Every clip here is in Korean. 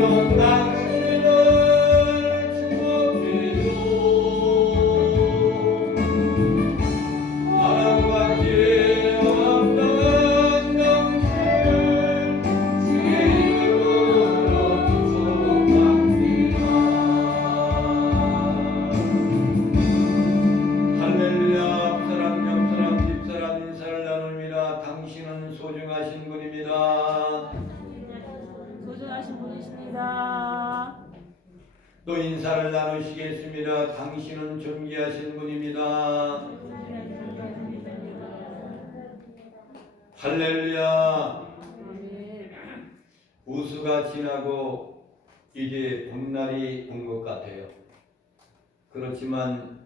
그런 당신을 축복해요. 사랑받기 합당한 당신을 주의 이름으로 축복합니다. 할렐루야. 앞사람 옆사람 뒷사람 인사를 나눕니다. 당신은 소중하신 분입니다. 소중하신 분이십니다. 또 인사를 나누시겠습니다. 당신은 존귀하신 분입니다. 할렐루야. 우수가 지나고 이제 봄날이 온 것 같아요. 그렇지만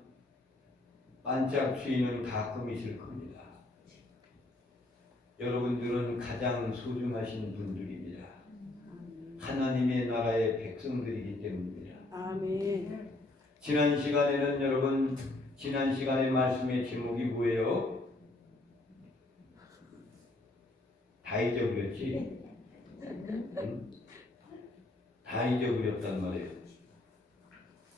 반짝 추위는 가끔 있을 겁니다. 여러분들은 가장 소중하신 분들입니다. 하나님의 나라의 백성들이기 때문입니다. 아멘. 지난 시간에는 여러분, 지난 시간의 말씀의 제목이 뭐예요? 다 잊어버렸지? 응? 다 잊어버렸단 말이에요.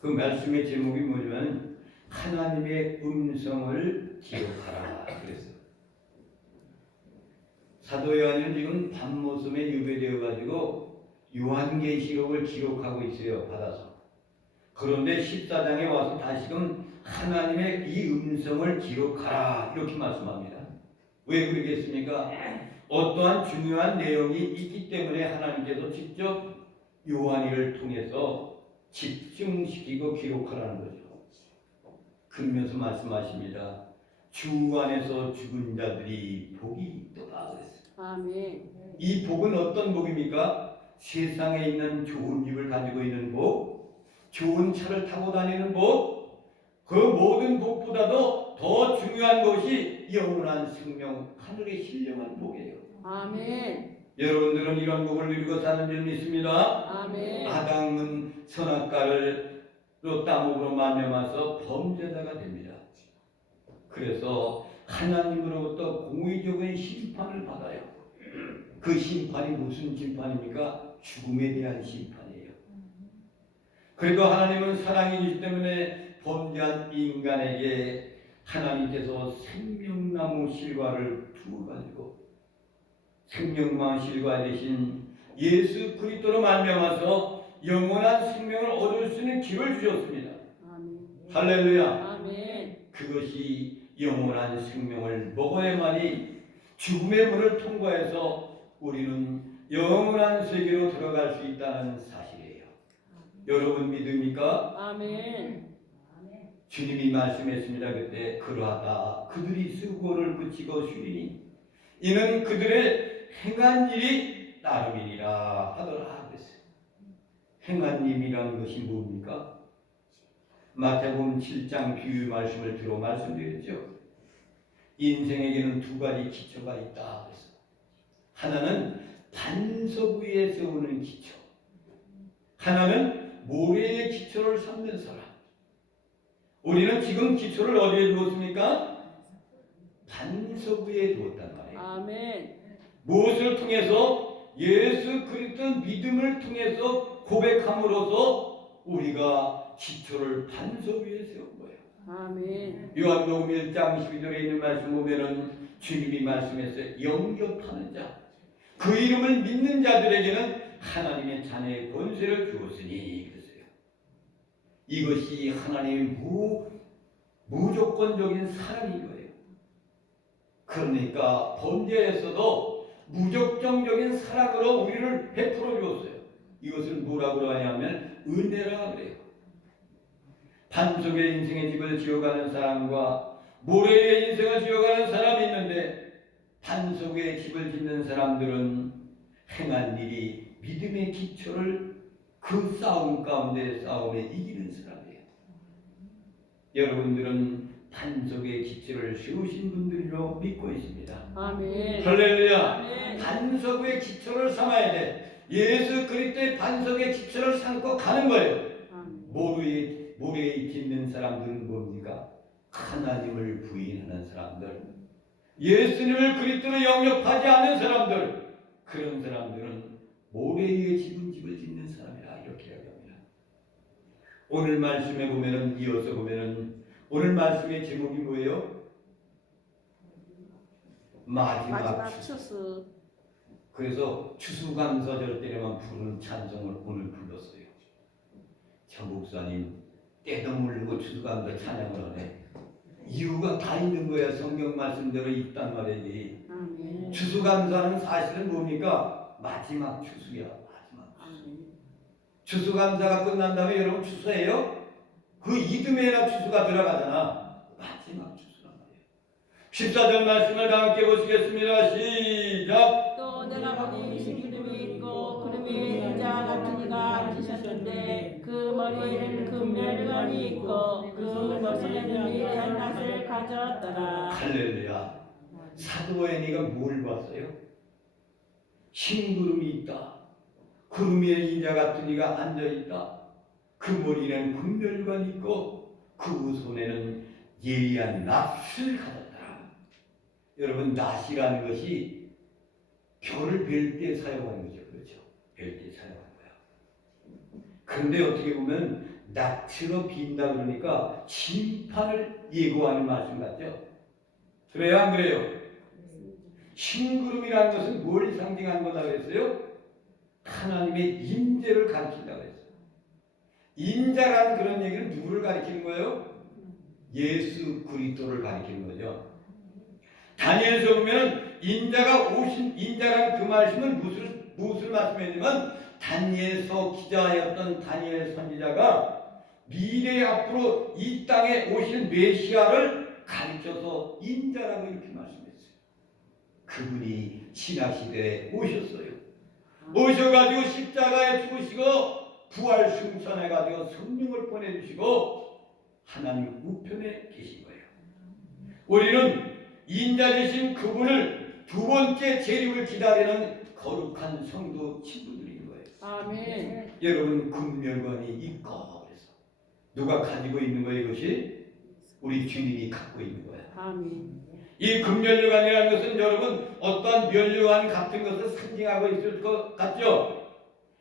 그 말씀의 제목이 뭐냐면 하나님의 음성을 기록하라 그랬어요. 사도 요한은 지금 밤모섬에 유배되어 가지고 요한계시록을 기록하고 있어요. 받아서. 그런데 14장에 와서 다시금 하나님의 이 음성을 기록하라 이렇게 말씀합니다. 왜 그러겠습니까? 어떠한 중요한 내용이 있기 때문에 하나님께서 직접 요한이를 통해서 집중시키고 기록하라는 거죠. 그러면서 말씀하십니다. 주 안에서 죽은 자들이 복이 있도다 그랬어요. 아멘. 이 복은 어떤 복입니까? 세상에 있는 좋은 집을 가지고 있는 복, 좋은 차를 타고 다니는 복, 그 모든 복보다도 더 중요한 것이 영원한 생명, 하늘의 신령한 복이에요. 아멘. 여러분들은 이런 복을 누리고 사는 줄 믿습니다. 아멘. 아담은 선악과를 따먹으로 말미암아서 범죄자가 됩니다. 그래서 하나님으로부터 공의적인 심판을 받아요. 그 심판이 무슨 심판입니까? 죽음에 대한 심판이에요. 그리고 하나님은 사랑이기 때문에 범죄한 인간에게 하나님께서 생명나무 실과를 두어가지고 생명나무 실과 대신 예수 그리스도로 말미암아서 영원한 생명을 얻을 수 있는 길을 주셨습니다. 아멘. 할렐루야. 아멘. 그것이 영원한 생명을 먹어야만이 죽음의 문을 통과해서 우리는 영원한 세계로 들어갈 수 있다는 사실이에요. 여러분 믿습니까? 아멘. 주님이 말씀했습니다. 그때 그러하다 그들이 수고를 그치고 쉬리니 이는 그들의 행한 일이 따름이니라 하더라 그랬어요. 행한 일이라는 것이 뭡니까? 마태복음 7장 비유 말씀을 들어 말씀드렸죠. 인생에게는 두 가지 기초가 있다 그래서 하나는 반석 위에 세우는 기초, 하나는 모래의 기초를 삼는 사람. 우리는 지금 기초를 어디에 두었습니까? 반석 위에 두었단 말이에요. 아멘. 무엇을 통해서? 예수 그리스도 믿음을 통해서 고백함으로써 우리가 기초를 반석 위에 세운 거예요. 아멘. 요한복음 1장 12절에 있는 말씀 보면은 주님이 말씀했어요. 영접하는 자, 그 이름을 믿는 자들에게는 하나님의 자녀의 권세를 주었으니 그랬어요. 이것이 하나님의 무조건적인 사랑인 거예요. 그러니까 범죄에서도 무조건적인 사랑으로 우리를 베풀어 주었어요. 이것을 뭐라고 하냐면 은혜라 그래요. 반석의 인생의 집을 지어가는 사람과 모래의 인생을 지어가는 사람이 있는데 반석의 집을 짓는 사람들은 행한 일이 믿음의 기초를 그 싸움 가운데 싸움에 이기는 사람이에요. 여러분들은 반석의 기초를 세우신 분들로 믿고 있습니다. 아멘. 할렐루야. 아멘. 반석의 기초를 삼아야 돼. 예수 그리스도의 반석의 기초를 삼고 가는 거예요. 아멘. 모래에 짓는 사람들은 뭡니까? 하나님을 부인하는 사람들, 예수님을 그리스도로 영접하지 않는 사람들, 그런 사람들은 모래 위에 집을 짓는 사람이라 이렇게 이야기합니다. 오늘 말씀에 보면은 이어서 보면은 오늘 말씀의 제목이 뭐예요? 마지막 추수. 추수. 그래서 추수감사절 때에만 부르는 찬송을 오늘 불렀어요. 저 목사님 때도 모르고 추수감사 찬양을 하네. 이유가 다 있는 거야. 성경 말씀대로 있단 말이지. 아멘. 추수감사는 사실은 뭡니까? 마지막 추수야. 마지막 추수. 아멘. 추수감사가 끝난 다음에 여러분 추수해요? 그 이듬해나 추수가 들어가잖아. 마지막 추수란 말이에요. 14절 말씀을 다 함께 보시겠습니다. 시작. 또 내가 보니 신기름이 있고 구름이 인자 같은 이가 앉으셨는데 그 머리에는 금멸관이 있고 그 머리에는 위대한 낫을 가졌더라. 할렐루야. 사도에니가 뭘 봤어요? 흰구름이 있다. 구름 위에 인자 같은 이가 앉아있다. 그 머리에는 금멸관이 있고 그 손에는 예리한 낫을 가졌더라. 여러분, 낫이라는 것이 별을 뵐 때 사용하는 거죠. 그렇죠? 뵐 때 사용하는 거야. 그런데 어떻게 보면 낫으로 빈다 그러니까 심판을 예고하는 말씀 같죠? 그래요, 안 그래요? 흰구름이라는 것은 뭘 상징하는 거다 그랬어요? 하나님의 임재를 가리킨다고 했어요. 인자라는 그런 얘기는 누구를 가리키는 거예요? 예수 그리스도를 가리키는 거죠. 다니엘서 보면 인자라는 그 말씀은 무엇을 말씀했냐면 다니엘서 기자였던 다니엘 선지자가 미래 앞으로 이 땅에 오실 메시아를 가리켜서 인자라고 이렇게 말씀했어요. 그분이 신약시대에 오셨어요. 오셔가지고 십자가에 죽으시고 부활 승천해가지고 성령을 보내주시고 하나님 우편에 계신 거예요. 우리는 인자 되신 그분을 두 번째 재림을 기다리는 거룩한 성도 친구들인 거예요. 아멘. 여러분, 금멸관이 있고 그래서 누가 가지고 있는 거예요? 이것이 우리 주님이 갖고 있는 거예요. 아멘. 이 금면류관이라는 것은 여러분 어떠한 면류관 같은 것을 상징하고 있을 것 같죠?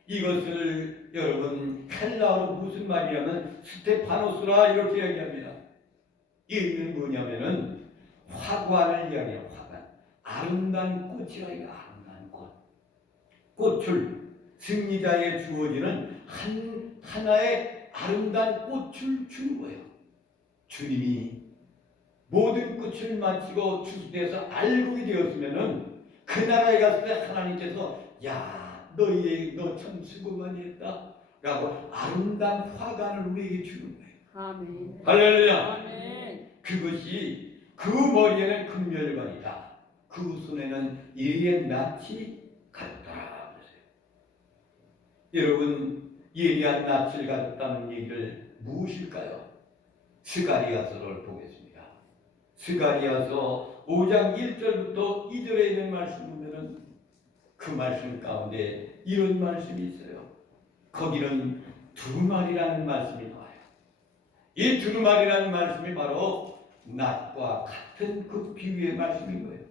이것을 여러분 헬라어로 무슨 말이냐면 스테파노스라 이렇게 이야기합니다. 이 의미는 뭐냐면은 화관을 이야기해요. 화관. 아름다운 꽃이라 이거 아름다운 꽃. 꽃을 승리자에게 주어지는 하나의 아름다운 꽃을 주는 거예요. 주님이 모든 끝을 마치고 추수돼서 알고게 되었으면은 그 나라에 갔을 때 하나님께서 야 너 참 수고 많이 했다 라고 아름다운 화관을 우리에게 주는 거예요. 아멘. 할렐루야. 아멘. 그것이 그 머리에는 금멸관이다. 그 손에는 예리한 낫이 가졌다. 여러분, 예리한 낫을 가졌다는 얘기를 무엇일까요? 스가리야서를 보겠습니다. 스가리야서 5장 1절부터 2절에 있는 말씀 보면은 그 말씀 가운데 이런 말씀이 있어요. 거기는 두루마리라는 말씀이 나와요. 이 두루마리라는 말씀이 바로 낫과 같은 그 비유의 말씀인 거예요.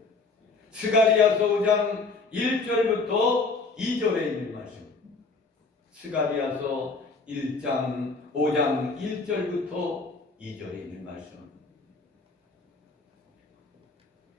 스가리야서 5장 1절부터 2절에 있는 말씀. 스가리야서 5장 1절부터 2절에 있는 말씀.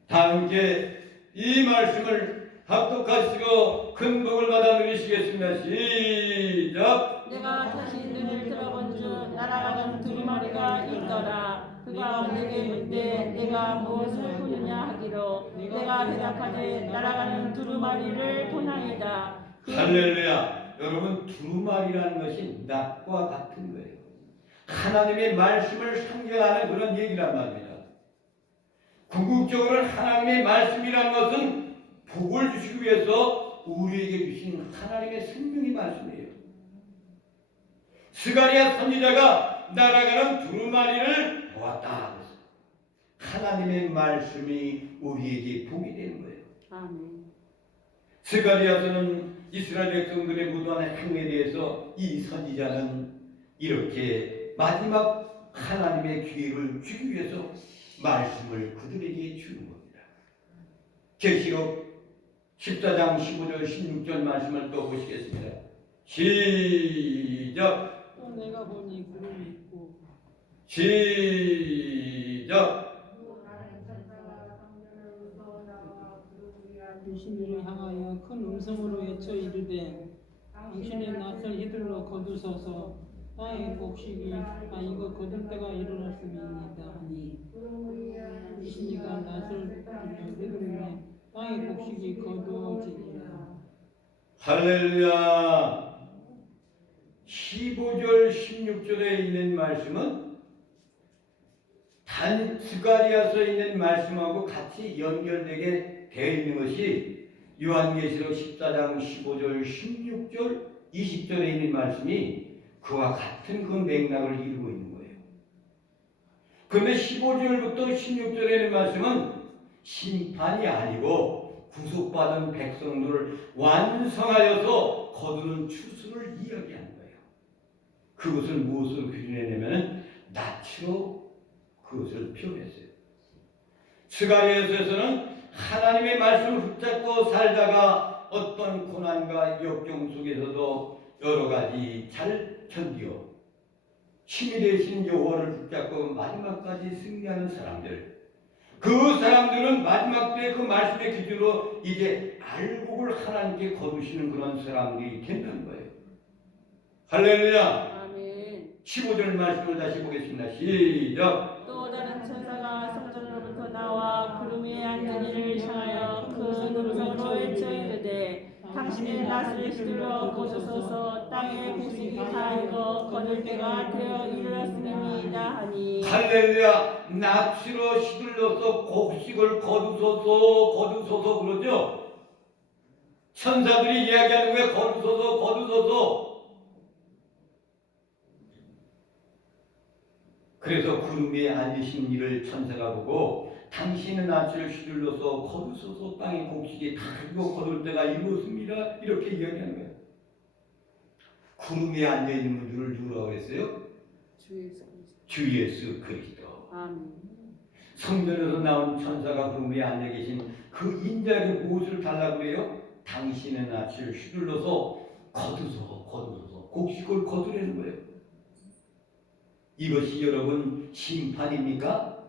다 함께 이 말씀을 합독하시고 큰 복을 받아 누리시겠습니다. 시작. 내가 다시 눈을 들어본 중 날아가는 두루마리가 있더라. 그가 내게 묻되 내가 무엇을 보느냐 하기로 내가 대답하되 날아가는 두루마리를 보나이다. 할렐루야. 여러분, 두루마리라는 것이 낫과 같은 거예요. 하나님의 말씀을 상징하는 그런 얘기란 말입니다. 궁극적으로 하나님의 말씀이라는 것은 복을 주시기 위해서 우리에게 주신 하나님의 생명의 말씀이에요. 스가랴 선지자가 날아가는 두루마리를 보았다. 하나님의 말씀이 우리에게 복이 되는 거예요. 아멘. 스가랴서는 이스라엘 백성들의 무도한 행위에 대해서 이 선지자는 이렇게 마지막 하나님의 기회를 주기 위해서 말씀을 그들에게 주는 겁니다. 계시록 14장 15절 16절 말씀을 또 보시겠습니다. 시작. 또 내가 보니 구름이 있고 시작. 유신이를 향하여 큰 음성으로 외쳐 이르되 당신의 낯을 휘둘러 거두소서 땅의 곡식이 이거 거둘 때가 이르렀음이니이다 하니 유신이가 낯을 휘둘러 땅의 곡식이 거두어지니라. 할렐루야. 15절 16절에 있는 말씀은 단 스가랴서에 있는 말씀하고 같이 연결되게 되어 있는 것이 요한계시록 14장 15절 16절 20절에 있는 말씀이 그와 같은 그 맥락을 이루고 있는 거예요. 그런데 15절부터 16절에 있는 말씀은 심판이 아니고 구속받은 백성들을 완성하여서 거두는 추수를 이야기하는 거예요. 그것을 무엇으로 규정해내면 낯으로 그것을 표현했어요. 스가랴서에서는 하나님의 말씀을 붙잡고 살다가 어떤 고난과 역경 속에서도 여러 가지 잘 견디어 힘이 되신 여호와를 붙잡고 마지막까지 승리하는 사람들, 그 사람들은 마지막 때 그 말씀의 기준으로 이제 알곡을 하나님께 거두시는 그런 사람들이 된다는 거예요. 할렐루야. 아멘. 15절 말씀을 다시 보겠습니다. 시작. 또 다른 천사가 성전으로부터 나와 구름 위에 앉은 이를 향하여 큰 음성으로 외쳐 이르되 당신의 낯을 휘둘러 거두소서 땅의 곡식이 다 익어 거둘 때가 되어 이르렀음이니이다 하니. 할렐루야. 낯으로 휘둘러서 곡식을 거두소서 그러죠. 천사들이 이야기하는 거예요. 거두소서. 그래서 구름 위에 앉으신 이를 천사가 보고 당신의 낯을 휘둘러서 거두소서 땅의 곡식이 다 익고 거둘 때가 이루었습니다. 이렇게 이야기하는 거예요. 구름 위에 앉아있는 분들을 누구라고 했어요? 주 예수 그리스도. 아멘. 성전에서 나온 천사가 구름 위에 앉아 계신 그 인자에게 무엇을 달라고 그래요? 당신의 낯을 휘둘러서 거두소서 곡식을 거두려는 거예요. 이것이 여러분 심판입니까?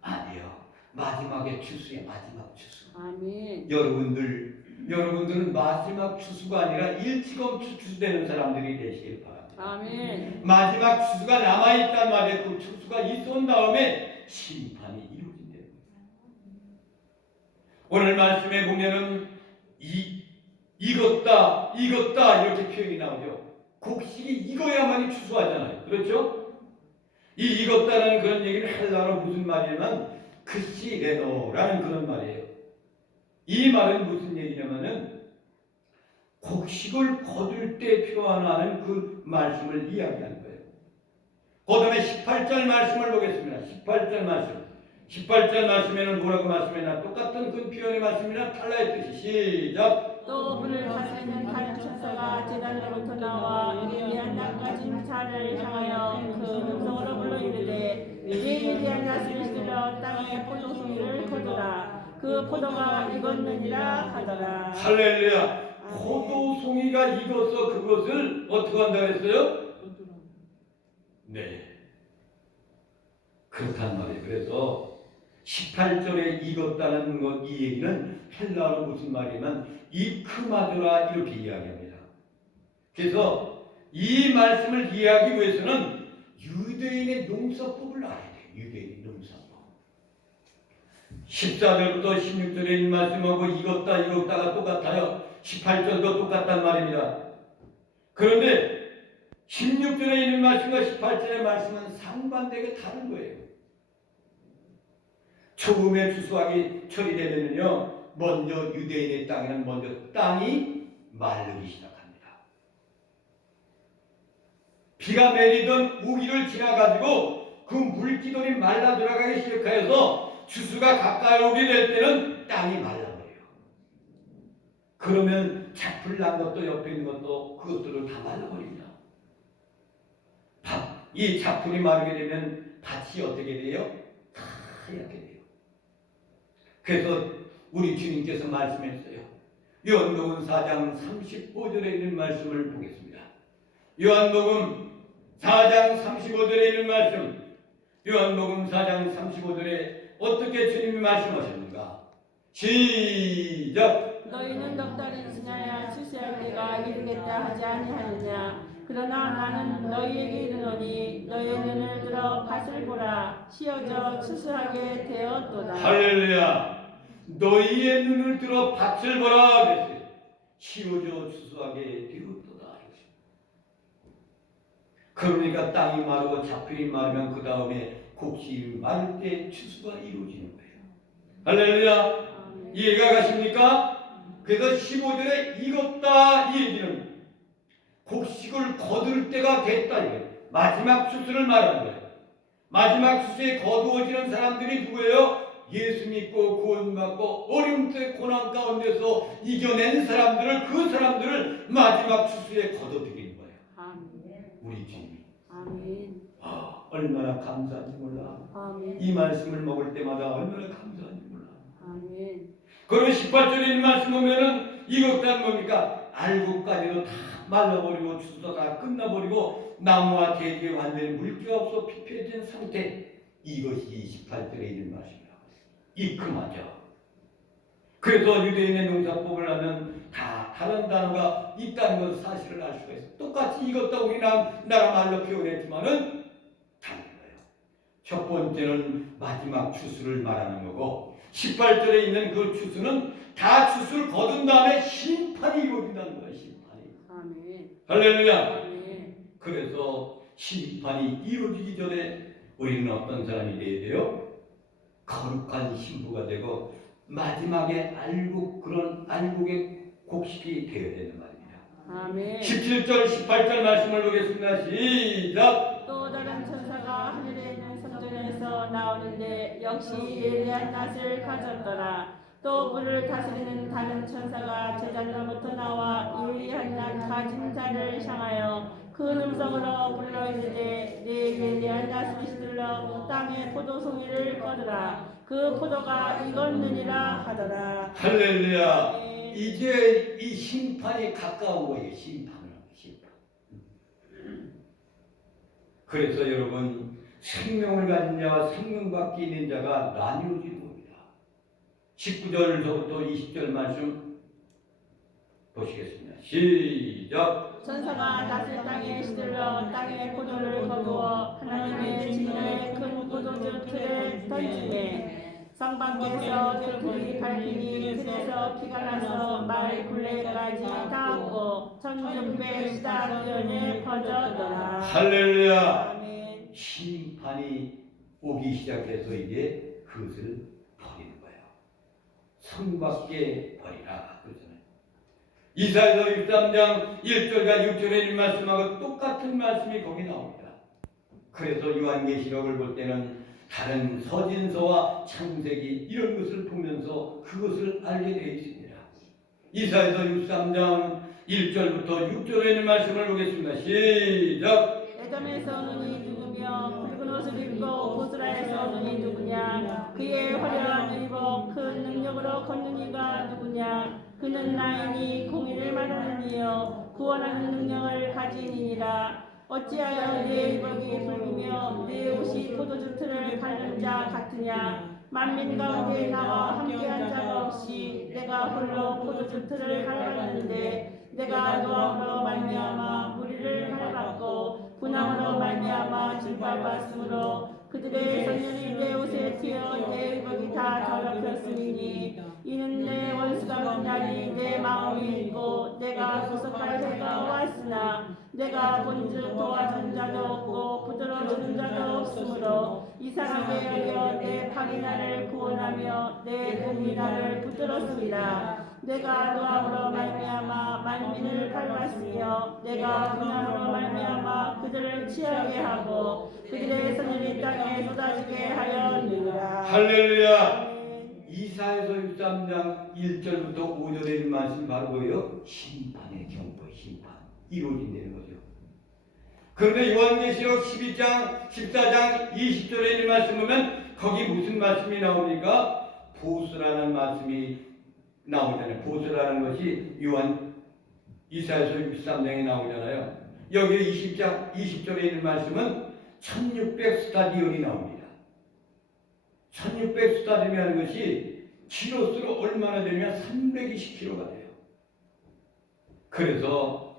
아니요. 마지막의 추수의 마지막 추수. 아멘. 여러분들은 마지막 추수가 아니라 일찌감치 추수되는 사람들이 되시길 바랍니다. 아멘. 마지막 추수가 남아있단 말이에요. 그 추수가 있어온 다음에 심판이 이루어진다는 거예요. 오늘 말씀에 보면은 익었다 이렇게 표현이 나오죠. 곡식이 익어야만이 추수하잖아요. 그렇죠? 이 익었다라는 그런 얘기는 헬라어로 무슨 말이냐면 크시레노라는 그런 말이에요. 이 말은 무슨 얘기냐면은 곡식을 거둘 때 표현하는 그 말씀을 이야기하는 거예요. 그 다음에 18절 말씀을 보겠습니다. 18절 말씀에는 뭐라고 말씀했나? 똑같은 그 표현의 말씀이나 달라의 뜻이 시작. 또 불을 다스리는 다른 천사가 제단으로부터 나와 예리한 낯가진 자를 향하여 큰 음성으로 불러 이르되 예리한 낯을 휘둘러 땅의 포도송이를 거두라. 그 포도가 익었느니라 하더라. 할렐루야. 포도송이가 익어서 그것을 어떻게 한다고 했어요? 네. 그렇단 말이에요. 그래서 18절에 익었다는 것, 이 얘기는 헬라어로 무슨 말이냐면 이크마드라 이렇게 이야기합니다. 그래서 이 말씀을 이해하기 위해서는 유대인의 농사법을 알아야 돼요. 유대인의 농사법. 14절부터 16절에 있는 말씀하고 익었다가 똑같아요. 18절도 똑같단 말입니다. 그런데 16절에 있는 말씀과 18절의 말씀은 상반되게 다른 거예요. 초음에 추수하기 처리되면요, 먼저 유대인의 땅에는 먼저 땅이 마르기 시작합니다. 비가 내리던 우기를 지나가지고 그 물기둥이 말라 들어가기 시작하여서 추수가 가까이 오게 될 때는 땅이 말라버려요. 그러면 잡풀 난 것도 옆에 있는 것도 그것들을 다 말라버립니다. 이 잡풀이 마르게 되면 밭이 어떻게 돼요? 하얗게 돼요. 그래서 우리 주님께서 말씀했어요. 요한복음 4장 35절에 있는 말씀을 보겠습니다. 요한복음 4장 35절에 있는 말씀, 요한복음 4장 35절에 어떻게 주님이 말씀하셨는가? 시작! 너희는 넉 달이 지나야 출세할 때가 이르겠다 하지 아니하느냐. 그러나 나는 너희에게 이르노니 너희의 눈을 들어 밭을 보라. 씌어져 추수하게 되었도다. 할렐루야! 너희의 눈을 들어 밭을 보라 그랬어요. 씌워져 추수하게 되었도다. 그러니까 땅이 마르고 잡초이 마르면 그 다음에 곡식이 마를 때 추수가 이루어지는 거예요. 할렐루야! 이해가 가십니까? 그래서 15절에 익었다 이 얘기는 곡식을 거둘 때가 됐다 이거예요. 마지막 추수를 말하는 거예요. 마지막 추수에 거두어지는 사람들이 누구예요? 예수 믿고 구원받고 어려움 때 고난 가운데서 이겨낸 사람들을, 그 사람들을 마지막 추수에 거둬들이는 거예요. 아멘. 우리 주님이. 아멘. 얼마나 감사한지 몰라. 아멘. 이 말씀을 먹을 때마다 얼마나 감사한지 몰라. 아멘. 그리고 18절에 있는 말씀 보면은 이것도 뭡니까? 알곡까지도 다 말라버리고 추수도 다 끝나버리고 나무와 대지에 완전히 물기가 없어 피폐해진 상태. 이것이 28절에 있는 말씀이라고 했어요. 이큼하죠. 그래서 유대인의 농사법을 하면 다 다른 단어가 있다는 것을 사실을 알 수가 있어요. 똑같이 이것도 우리나라 말로 표현했지만은 다른 거예요. 첫 번째는 마지막 추수를 말하는 거고 18절에 있는 그 추수는 다 추수를 거둔 다음에 심판이 이루어진다는 거예요. 심판이. 아멘. 할렐루야. 아멘. 그래서 심판이 이루어지기 전에 우리는 어떤 사람이 되어야 돼요? 거룩한 신부가 되고 마지막에 그런 알곡의 곡식이 되어야 되는 말입니다. 아멘. 17절 18절 말씀을 보겠습니다. 시작. 또 다른 천사가 하늘에 있는 성전에서 나오는데 역시 예리한 낫을 가졌더라. 또 불을 다스리는 다른 천사가 제자로부터 나와 예리한 낫 가진 자를 향하여 큰 음성으로 불러 이르되 네 예리한 낫을 시들러 땅의 포도송이를 거두라. 그 포도가 익었느니라 하더라. 할렐루야. 아멘. 이제 이 심판이 가까운 거예요. 심판. 그래서 여러분 생명을 가진 자와 생명 밖에 있는 자가 나뉘어지는 겁니다. 19절부터 20절 말씀 보시겠습니다. 시작. 천사가 낫을 땅에 시들러 땅의 포도를 거두어 하나님의 진노의 큰 포도주 틀에 던지매 성밖에서 들불이 밝히니 틀에서 피가 나서 말 굴레까지 닿았고 천중배 시다변에 퍼졌더라. 할렐루야. 아멘. 심판이 오기 시작해서 이제 그것을 버리는 거예요. 성 밖에 버리라. 그러잖아요. 이사야서 13장 1절과 6절에 있는 말씀하고 똑같은 말씀이 거기 나옵니다. 그래서 요한계시록을 볼 때는 다른 서진서와 창세기 이런 것을 보면서 그것을 알게 되어 있습니다. 이사야서 13장 1절부터 6절에 있는 말씀을 보겠습니다. 시작. 에돔에서 눈이 누구며 붉은 옷을 입고 보스라에서 눈이 누구냐. 그의 화려한 의복 큰 능력으로 걷는 이가 누구냐. 그는 나이니 공의를 말하는 이여 구원하는 능력을 가지니라. 어찌하여 내 의복이 붉으며 내 옷이 포도주 틀을 밟는 자 같으냐. 만민 가운데 나와 함께한 자가 없이 내가 홀로 포도주 틀을 밟았는데 내가 노함으로 말미암아 무리를 밟았고 분함으로 말미암아 짓밟았으므로 그들의 선율이 내 옷에 튀어 내 의복이 다 더럽혔으니 이는 내 원수가 온 날이 내 마음이 있고 내가 구속할 해가 왔으나 내가 본즉 도와준 자도 없고 부드러워주는 자도 없으므로 이상하게 여겨 내 팔이 나를 구원하며 내 몸이 나를 붙들었습니다. 내가 노함으로 말미암아 만민을 밟았으며 내가 분함으로 말미암아 그들을 취하게 하고 그들의 선율이 땅에 쏟아지게 하였느니라. 할렐루야. 이사야서 13장 1절부터 5절에 있는 말씀이 바로 뭐예요? 심판의 경고, 심판 이루어진다는 거죠. 그런데 요한계시록 12장 14장 20절에 있는 말씀 보면 거기 무슨 말씀이 나옵니까? 보수라는 말씀이 나오잖아요. 보수라는 것이 요한 이사야서 63장에 나오잖아요. 여기 20절에 있는 말씀은 1600 스타디온이 나옵니다. 1600 스타디온이라는 것이 키로수로 얼마나 되면 320km가 돼요. 그래서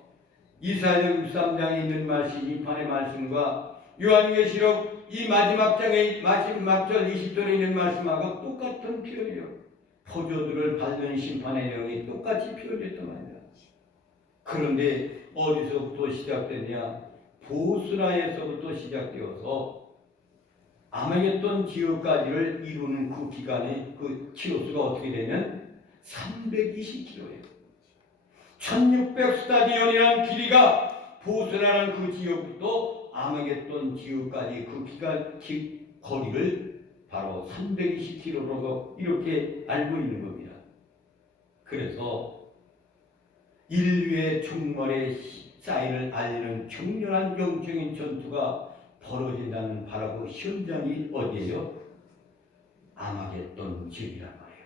이사야 63장에 있는 말씀, 이 판의 말씀과 요한계시록 이 마지막 장의 마지막 절 20절에 있는 말씀하고 똑같은 표현이에요. 포도주를 밟는 심판의 내용이 똑같이 표현됐단 말이에요. 그런데 어디서부터 시작됐냐? 보스라에서부터 시작되어서 아마겟돈 지역까지를 이루는 그 기간의 그 키로수가 어떻게 되면 320km예요. 1600 스타디온이라는 길이가 보스라는 그 지역부터 아마겟돈 지역까지 그 거리를 바로 320km로 이렇게 알고 있는 겁니다. 그래서 인류의 종말의 사인을 알리는 격렬한 영적인 전투가 벌어진다는 바로 그 현장이 어디예요? 아마겟돈 지역이란 말이에요.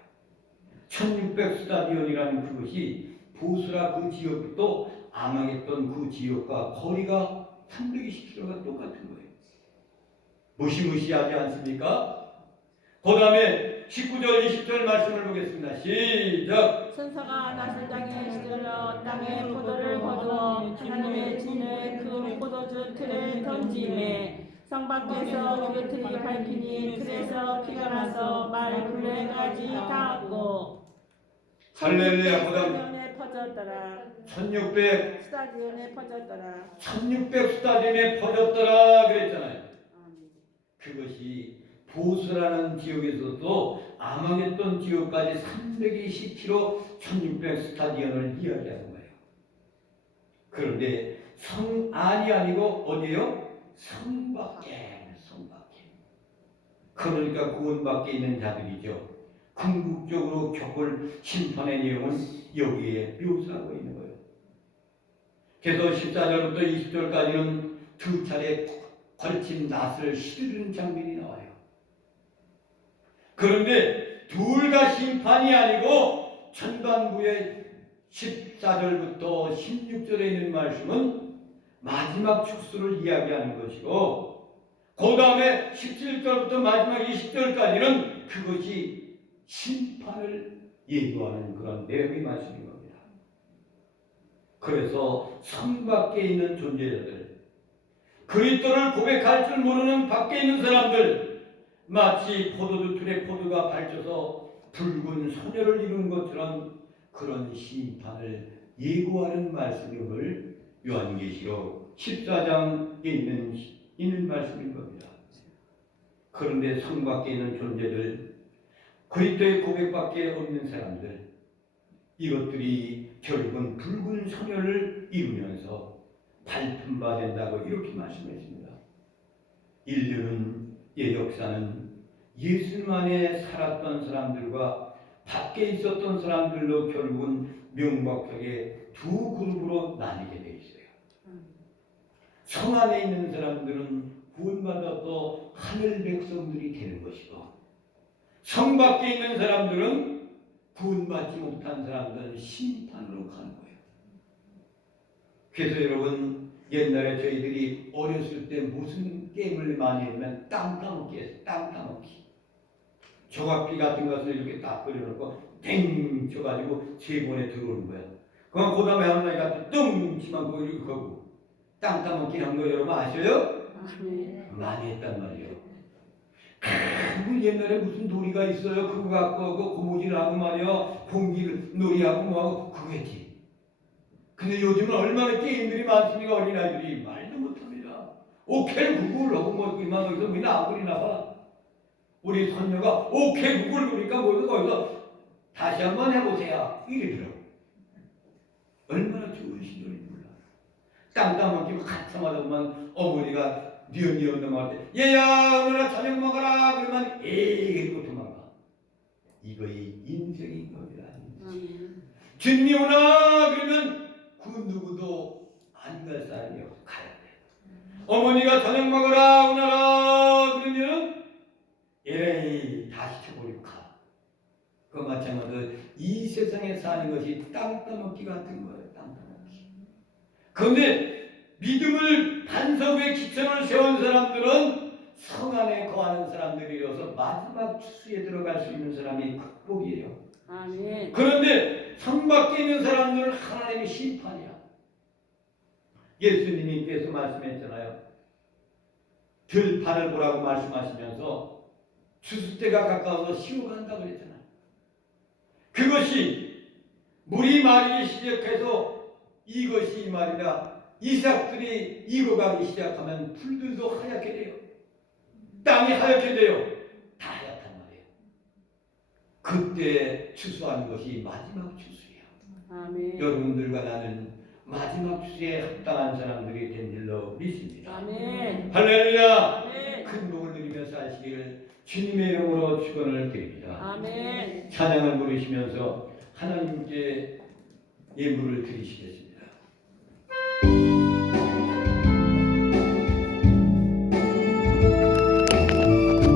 1600 스타디온이라는 그것이 보스라 그 지역부터 아마겟돈 그 지역과 거리가 320km가 똑같은 거예요. 무시무시하지 않습니까? 그 다음에 19절 20절 말씀을 보겠습니다. 시작. 천사가 낯을 땅에 시들러 땅에 포도를 거두어 하나님의 진노의 그 포도주 틀을 던지매 성 밖에서 그 틀이 밝히니 틀에서 피가 나서 말 굴레까지 닿았고 할렐루야. 스타디온에 퍼졌더라. 1600 스타디온에 퍼졌더라. 1600 스타디움에 퍼졌더라 그랬잖아요. 그것이 보스라는 지역에서도 아마겟돈 지역까지 320km 1600 스타디움을 이야기하는 거예요. 그런데 성 안이 아니고 어디예요? 성 밖에, 성 밖에. 그러니까 구원 밖에 있는 자들이죠. 궁극적으로 겪을 심판의 내용은 여기에 묘사하고 있는 거예요. 그래서 14절부터 20절까지는 두 차례 걸친 낫을 휘두르는 장면이 나와요. 그런데 둘 다 심판이 아니고 전반부의 14절부터 16절에 있는 말씀은 마지막 축수를 이야기하는 것이고 그 다음에 17절부터 마지막 20절까지는 그것이 심판을 예고하는 그런 내용의 말씀인 겁니다. 그래서 성 밖에 있는 존재자들, 그리스도를 고백할 줄 모르는 밖에 있는 사람들, 마치 포도주 틀에 포도가 발져서 붉은 소녀를 이루는 것처럼 그런 심판을 예고하는 말씀을 요한계시록 14장에 있는 말씀인 겁니다. 그런데 성 밖에 있는 존재들, 그리스도의 고백밖에 없는 사람들, 이것들이 결국은 붉은 소녀를 이루면서 발품받는다고 이렇게 말씀했습니다. 인류는 역사는 예수님 안에 살았던 사람들과 밖에 있었던 사람들로 결국은 명백하게 두 그룹으로 나뉘게 되어 있어요. 성 안에 있는 사람들은 구원받아서 하늘 백성들이 되는 것이고 성 밖에 있는 사람들은 구원받지 못한 사람들은 심판으로 가는 거예요. 그래서 여러분 옛날에 저희들이 어렸을 때 무슨 게임을 많이 했냐면 땅 따먹기 했어요. 땅 따먹기. 조각비 같은 것을 이렇게 딱 그려놓고 땡 쳐가지고 세 번에 들어오는 거야. 그럼 그 다음에 한 마리가 뚱 치면 거 이렇게 하고 땅 따먹기 한 거 여러분 아셔요? 많이 했단 말이에요. 그 옛날에 무슨 놀이가 있어요. 그거 갖고 그 고무줄하고 말이야 공기를 놀이하고 뭐하고 그거 했지. 근데 요즘은 얼마나 게임들이 많습니까? 어린아이들이 말도 못합니다. 오케이 구글 하고 뭐 이만 여기서 뭐 나그리나 봐. 우리 손녀가 오케이 구글 그러니까 거기서 다시 한번 해보세요 이러더라고. 얼마나 좋은 시절인지 몰라. 땅 따먹기고 가자마자 보면 어머니가 니언 넘어갈 때 얘야 너나 저녁 먹어라 그러면 에이 이러고 도망가. 이거의 인생인 겁니다. 주님이 오나 그러면 그 누구도 안 갈 사람이 없어. 가야 돼. 어머니가 저녁 먹어라 오너라 그러면 에이 다시 쳐버리고 가. 그 마찬가지로 이 세상에 사는 것이 땅 따먹기 같은 거예요. 땅 따먹기. 그런데 믿음을 반석 위에 기초를 세운 사람들은 성 안에 거하는 사람들이어서 마지막 추수에 들어갈 수 있는 사람이 극복이에요. 아멘. 그런데 성 밖에 있는 사람들은 하나님의 심판이야. 예수님께서 말씀했잖아요. 들판을 보라고 말씀하시면서 추수 때가 가까워서 쉬어간다고 그랬잖아요. 그것이 물이 마르기 시작해서 이것이 말이다. 이삭들이 익어가기 시작하면 풀들도 하얗게 돼요. 땅이 하얗게 돼요. 다 하얗단 말이에요. 그때 추수하는 것이 마지막 추수예요. 아멘. 여러분들과 나는 마지막 추수에 합당한 사람들이 된 줄로 믿습니다. 아멘. 할렐루야. 아멘. 큰 복을 누리면서 하시기를 주님의 이름으로 축원을 드립니다. 아멘. 찬양을 부르시면서 하나님께 예물을 드리시겠습니다.